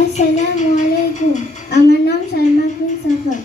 আসসালামু আলাইকুম। আমার নাম সালমা বিন সফর।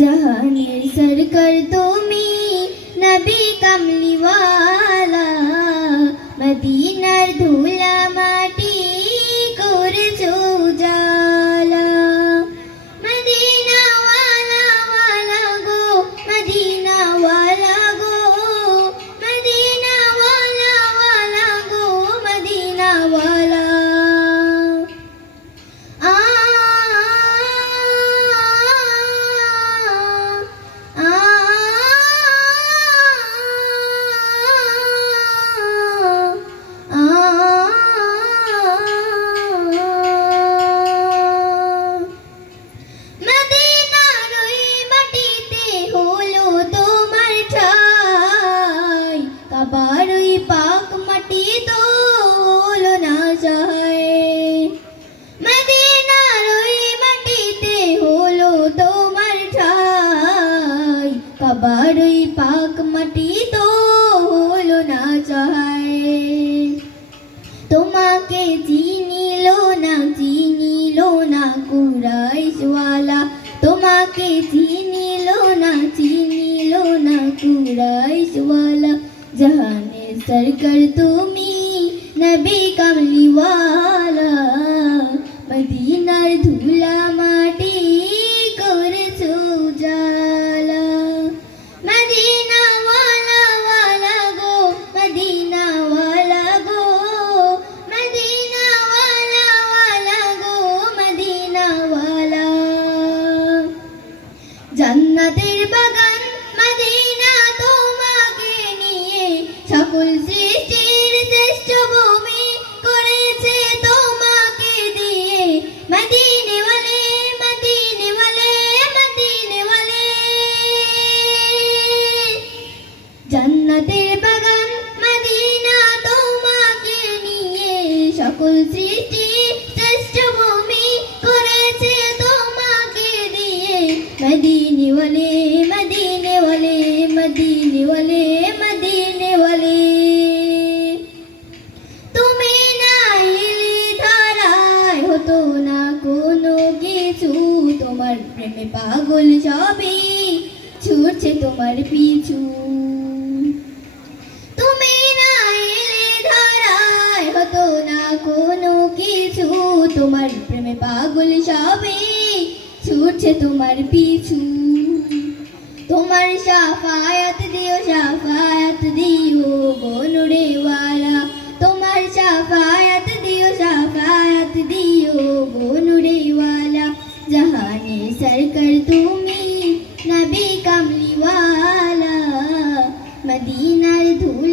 जहाँ सर कर दो मी नबी कमली वाला मदीनर धूला मा চিনিল না চিনিল না কুরাইশওয়ালা জাহানের সরকার তুমি নবী কামলিওয়ালা সকল সৃষ্টি শ্রেষ্ঠ ভূমি করেছে তোমাকে দিয়ে। মদিনে ওয়ালে মদিনে ওয়ালে মদিনে ওয়ালে মদিনে ওয়ালে তুমি না এলে ধারায় হতো না কোনো কিছু। তোমার প্রেমে পাগল সবই ছুটছে তোমার পিছু। প্রেমে পাগল সবই ছুটছে তোমার পিছু তোমার সাফায়াত দিও সাফায়াত দিও বনুরে ওয়ালা তোমার সাফায়াত দিও সাফায়াত দিও বনুরে ওয়ালা জাহানে সরকার তুমি নবী কাম কামলিওয়ালা মদিনার ধুলা